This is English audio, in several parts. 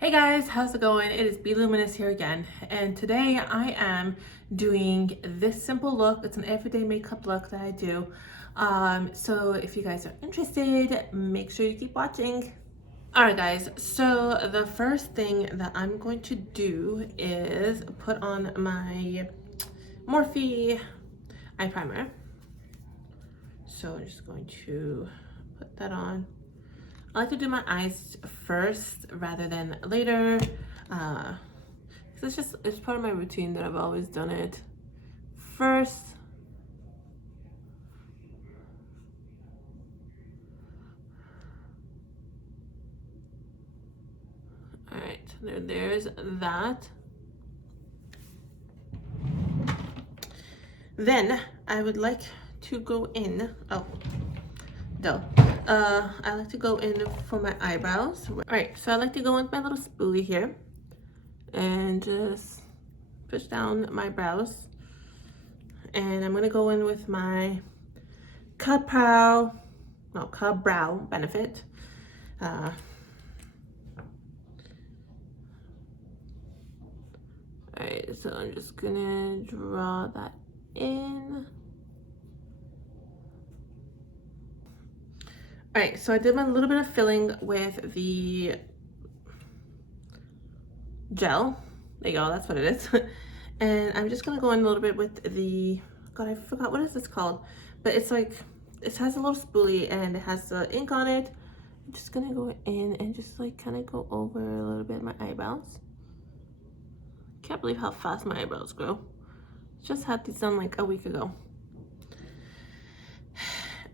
Hey guys, how's it going? It is Be Luminous here again, and today I am doing this simple look. It's an everyday makeup look that I do. So if you guys are interested, make sure you keep watching. Alright guys, so the first thing that I'm going to do is put on my Morphe eye primer. So I'm just going to put that on. I like to do my eyes first rather than later. It's part of my routine that I've always done it first. All right, there's that. Then I would like to go in, I like to go in for my eyebrows. All right, so I like to go in with my little spoolie here and just push down my brows. And I'm gonna go in with my Cub Brow Benefit. All right, so I'm just gonna draw that in. All right, so I did a little bit of filling with the gel. There you go, that's what it is. And I'm just gonna go in a little bit with the, God, I forgot, what is this called? But it's like, it has a little spoolie and it has the ink on it. I'm just gonna go in and just like kind of go over a little bit of my eyebrows. Can't believe how fast my eyebrows grow. Just had these done like a week ago.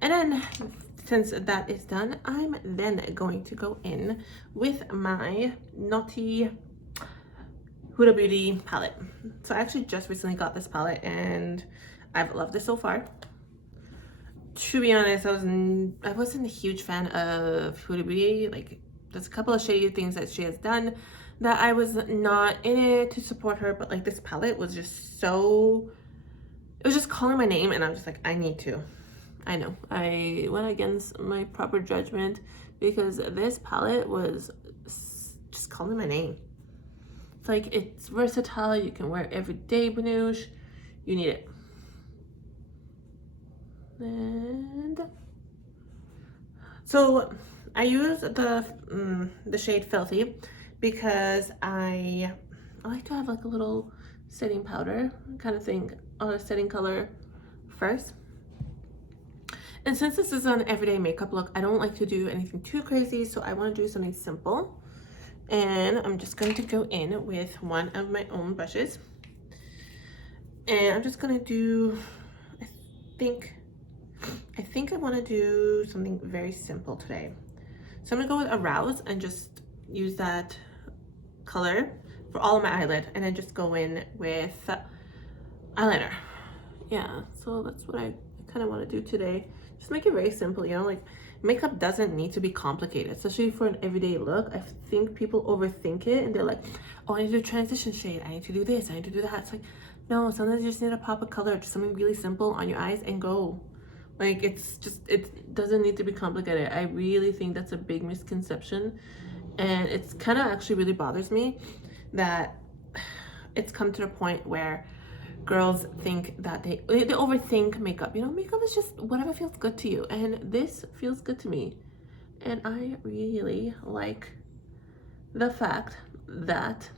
And then since that is done, I'm then going to go in with my Naughty Huda Beauty palette. So I actually just recently got this palette and I've loved it so far. To be honest, I wasn't a huge fan of Huda Beauty. Like, there's a couple of shady things that she has done that I was not in it to support her, but like this palette was just so, it was just calling my name and I was just like, I need to. I know, I went against my proper judgment because this palette was just calling my name. It's like, it's versatile, you can wear it every day, Banouche, you need it. And so I use the shade Filthy because I like to have like a little setting powder kind of thing on a setting color first. And since this is an everyday makeup look, I don't like to do anything too crazy, so I want to do something simple. And I'm just going to go in with one of my own brushes. And I'm just going to do, I think I want to do something very simple today. So I'm going to go with Arouse and just use that color for all of my eyelid and then just go in with eyeliner. Yeah, so that's what I kind of want to do today. Just make it very simple, you know, like makeup doesn't need to be complicated, especially for an everyday look. I think people overthink it and they're like, oh, I need to do a transition shade, I need to do this, I need to do that. It's like, no, sometimes you just need to pop a color, just something really simple on your eyes and go. Like, it doesn't need to be complicated. I really think that's a big misconception. And it's kind of actually really bothers me that it's come to the point where girls think that they overthink makeup. You know, makeup is just whatever feels good to you. And this feels good to me. And I really like the fact that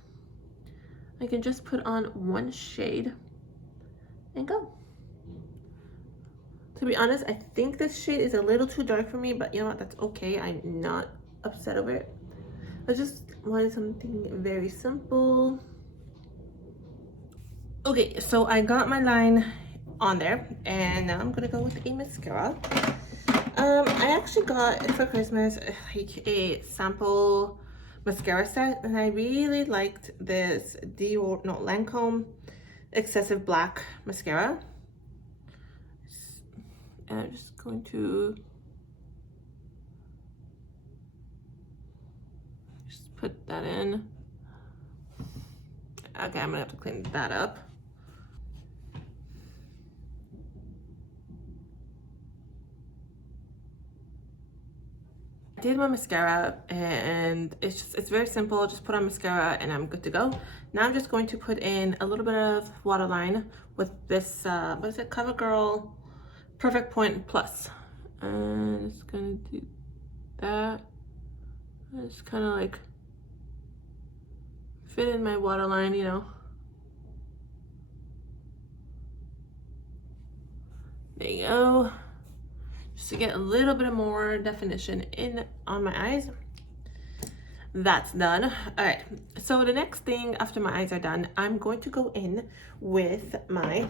I can just put on one shade and go. To be honest, I think this shade is a little too dark for me, but you know what, that's okay. I'm not upset over it. I just wanted something very simple. Okay, so I got my line on there, and now I'm gonna go with a mascara. I actually got for Christmas like a sample mascara set, and I really liked this Lancome Excessive Black mascara. And I'm just going to just put that in. Okay, I'm gonna have to clean that up. did my mascara, and it's very simple. Just put on mascara and I'm good to go. Now I'm just going to put in a little bit of waterline with this, what is it, CoverGirl Perfect Point Plus. And it's gonna do that. Just kind of like fit in my waterline, you know. There you go. Just to get a little bit more definition in on my eyes. That's done. All right, so the next thing after my eyes are done, I'm going to go in with my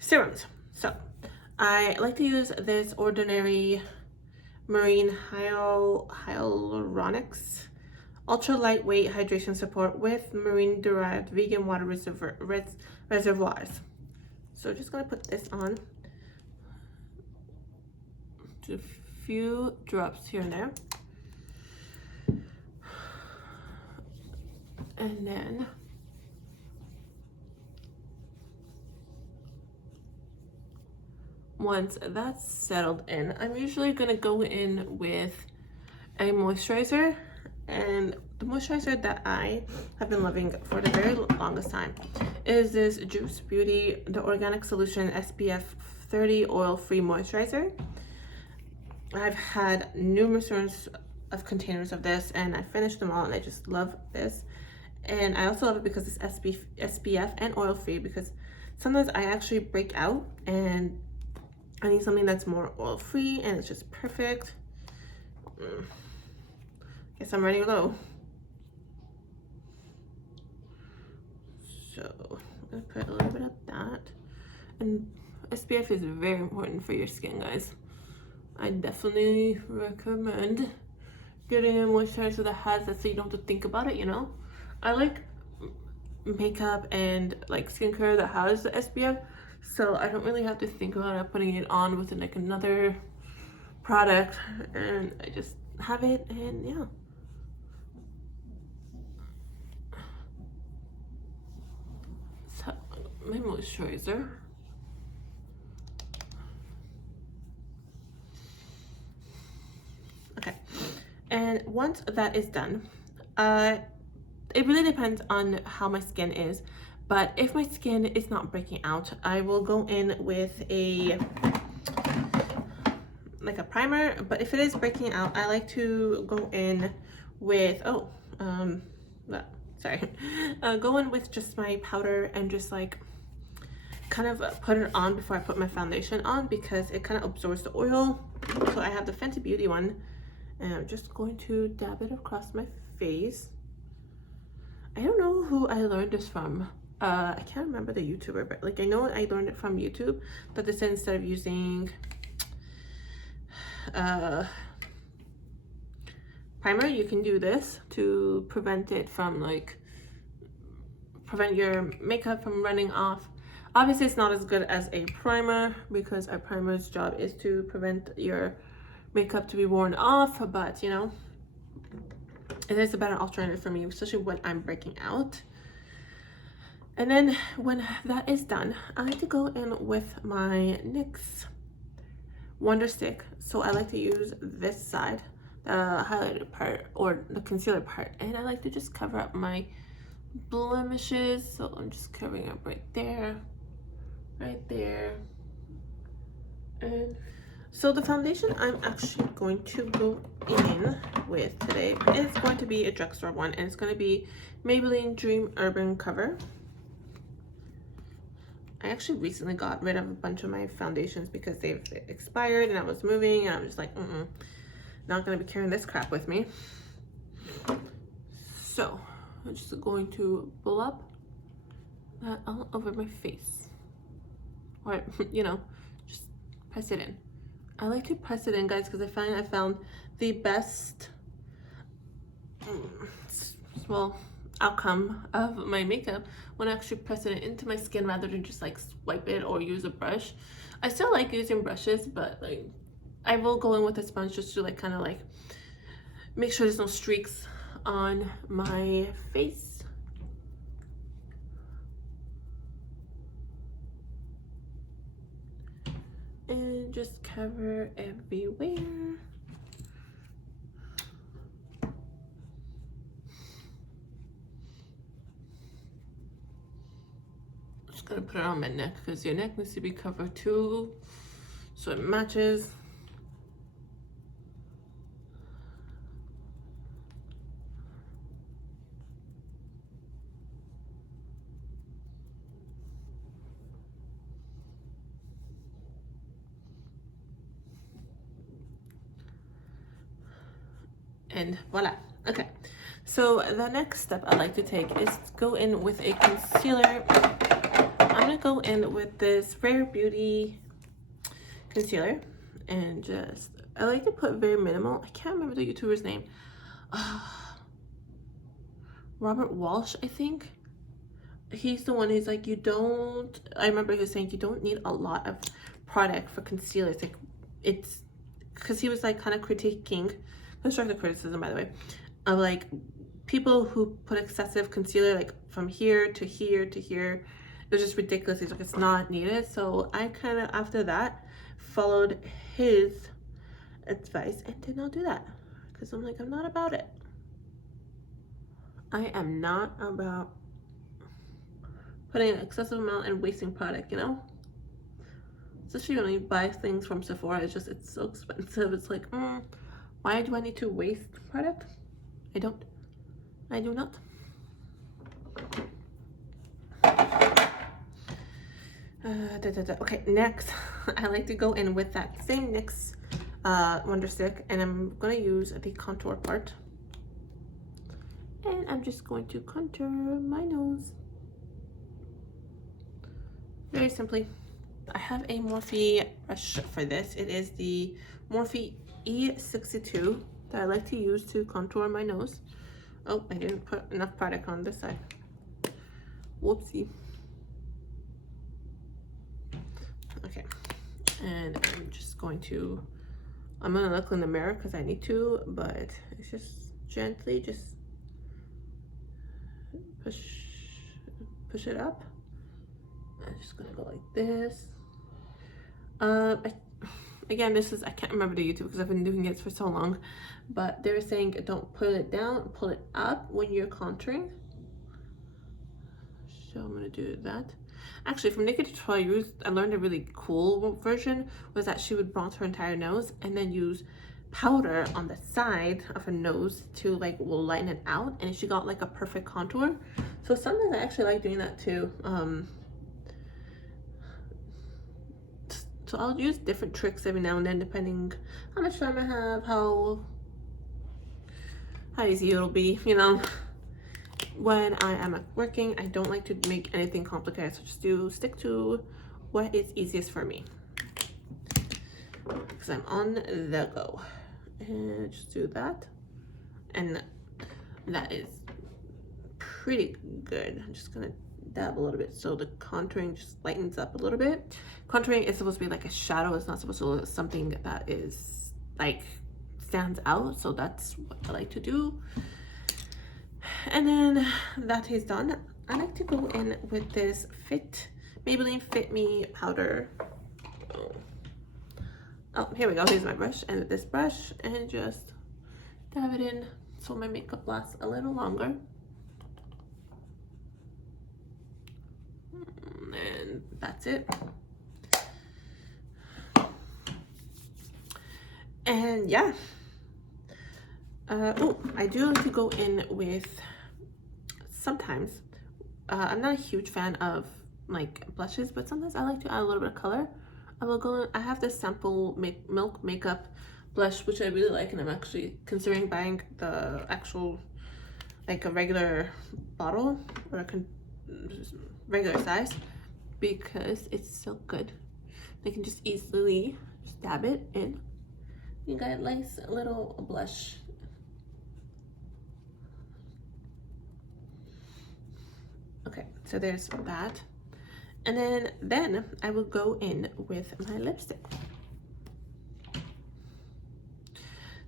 serums. So I like to use this Ordinary Marine Hyaluronics Ultra Lightweight Hydration Support with Marine Derived Vegan Water Reservoirs. So just gonna put this on. Just a few drops here and there. And then once that's settled in, I'm usually gonna go in with a moisturizer, and the moisturizer that I have been loving for the very longest time is this Juice Beauty, the Organic Solution SPF 30 Oil-Free Moisturizer. I've had numerous of containers of this, and I finished them all, and I just love this. And I also love it because it's SPF and oil-free, because sometimes I actually break out and I need something that's more oil-free, and it's just perfect. Guess I'm running low. So I'm gonna put a little bit of that. And SPF is very important for your skin, guys. I definitely recommend getting a moisturizer that has that, so you don't have to think about it, you know? I like makeup and like skincare that has the SPF, so I don't really have to think about putting it on with like another product, and I just have it, and yeah. So my moisturizer. Okay, and once that is done, it really depends on how my skin is, but if my skin is not breaking out, I will go in with a primer. But if it is breaking out, I like to go in with go in with just my powder and just like kind of put it on before I put my foundation on, because it kind of absorbs the oil. So I have the Fenty Beauty one, and I'm just going to dab it across my face. I don't know who I learned this from. I can't remember the YouTuber, but like I know I learned it from YouTube, but they said instead of using primer, you can do this to prevent it from prevent your makeup from running off. Obviously it's not as good as a primer, because a primer's job is to prevent your makeup to be worn off, but you know, it is a better alternative for me, especially when I'm breaking out. And then when that is done, I like to go in with my NYX Wonder Stick. So I like to use this side, the highlighted part or the concealer part, and I like to just cover up my blemishes. So I'm just covering up right there, and so the foundation I'm actually going to go in with today is going to be a drugstore one, and it's going to be Maybelline Dream Urban Cover. I actually recently got rid of a bunch of my foundations because they've expired, and I was moving, and I'm just like, not going to be carrying this crap with me. So I'm just going to pull up that all over my face, or you know, just press it in. I like to press it in, guys, because I found the best outcome of my makeup when I actually press it into my skin rather than just like swipe it or use a brush. I still like using brushes, but like I will go in with a sponge just to like kind of like make sure there's no streaks on my face. And just cover everywhere. Gonna put it on my neck because your neck needs to be covered too, so it matches. And voila. Okay, so the next step I like to take is go in with a concealer. I'm gonna go in with this Rare Beauty concealer, and just, I like to put very minimal. I can't remember the YouTuber's name. Robert Walsh, I think. He's the one who's like, you don't, I remember he was saying you don't need a lot of product for concealer. It's like, it's, because he was like kind of critiquing, constructive criticism by the way, of like people who put excessive concealer like from here to here to here. It was just ridiculous. He's like, it's not needed. So I kind of, after that, followed his advice and did not do that, because I'm like, I'm not about it. I am not about putting an excessive amount and wasting product, you know? Especially when you buy things from Sephora, it's just, it's so expensive. It's like, why do I need to waste product? I do not. Okay, next, I like to go in with that same NYX Wonder Stick, and I'm gonna use the contour part. And I'm just going to contour my nose. Very simply. I have a Morphe brush for this. It is the Morphe E62 that I like to use to contour my nose. Oh, I didn't put enough product on this side. Whoopsie. Okay, and I'm just going to, I'm gonna look in the mirror because I need to, but it's just gently, just push it up. I'm just gonna go like this. Again, this is, I can't remember the YouTube because I've been doing it for so long, but they're saying don't pull it down, pull it up when you're contouring. So I'm gonna do that. Actually, from Naked Tutorial, I learned a really cool version, was that she would bronze her entire nose and then use powder on the side of her nose to like lighten it out, and she got like a perfect contour. So sometimes I actually like doing that too. So I'll use different tricks every now and then, depending how much time I have, how easy it'll be, you know. When I am working, I don't like to make anything complicated, so just stick to what is easiest for me, because I'm on the go. And just do that, and that is pretty good. I'm just gonna dab a little bit so the contouring just lightens up a little bit. Contouring is supposed to be like a shadow. It's not supposed to look something that is like stands out, so that's what I like to do. And then that is done. I like to go in with this Maybelline Fit Me powder. Oh, here we go. Here's my brush, and with this brush, and just dab it in so my makeup lasts a little longer. And that's it. And yeah. Oh, I do like to go in with, sometimes, I'm not a huge fan of like blushes, but sometimes I like to add a little bit of color. I will go in, I have this sample Milk Makeup blush, which I really like, and I'm actually considering buying the actual, like a regular bottle, or a regular size, because it's so good. I can just easily dab it in. You got a nice little blush. Okay, so there's that. And then I will go in with my lipstick.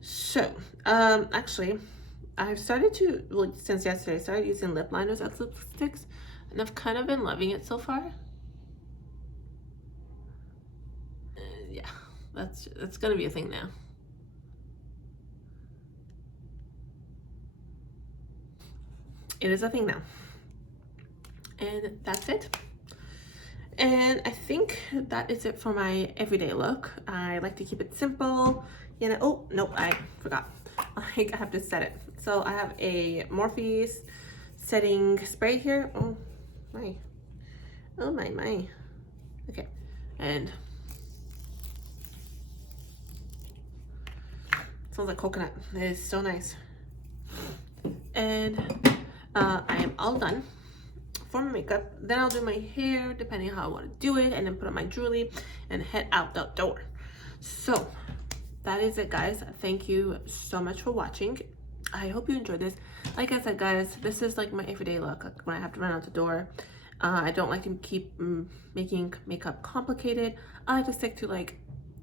So, actually, I've started to, well, since yesterday, I started using lip liners as lipsticks, and I've kind of been loving it so far. Yeah, that's gonna be a thing now. It is a thing now. And that's it. And I think that is it for my everyday look. I like to keep it simple. You know, oh, nope, I forgot. I have to set it. So I have a Morphe setting spray here. Oh my. Oh my. Okay. And smells like coconut. It is so nice. And I am all done for my makeup. Then I'll do my hair depending on how I want to do it, and then put on my jewelry and head out the door. So that is it, guys. Thank you so much for watching. I hope you enjoyed this. Like I said, guys, this is like my everyday look when I have to run out the door. I don't like to keep making makeup complicated. I like to stick to like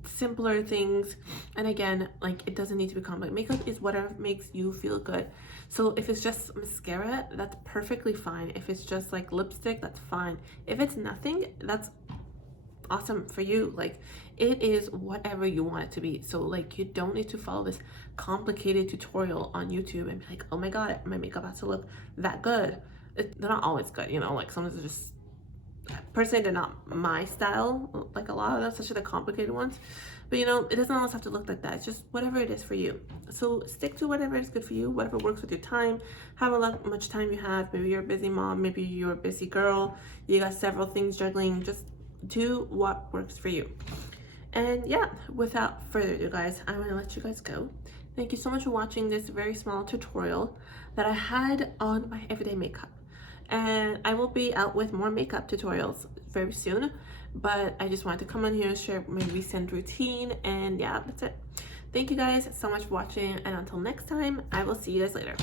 simpler things, and again, like, it doesn't need to be complicated. Makeup is whatever makes you feel good. So if it's just mascara, that's perfectly fine. If it's just like lipstick, that's fine. If it's nothing, that's awesome for you. Like, it is whatever you want it to be. So like, you don't need to follow this complicated tutorial on YouTube and be like, oh my god, my makeup has to look that good. They're not always good, you know, like sometimes it's just, personally, they're not my style, like a lot of them, especially the complicated ones. But you know, it doesn't always have to look like that. It's just whatever it is for you. So stick to whatever is good for you, whatever works with your time, however much time you have. Maybe you're a busy mom, maybe you're a busy girl, you got several things juggling. Just do what works for you. And yeah, without further ado, guys, I'm gonna let you guys go. Thank you so much for watching this very small tutorial that I had on my everyday makeup. And I will be out with more makeup tutorials very soon, but I just wanted to come on here and share my recent routine. And yeah, that's it. Thank you guys so much for watching, and until next time, I will see you guys later.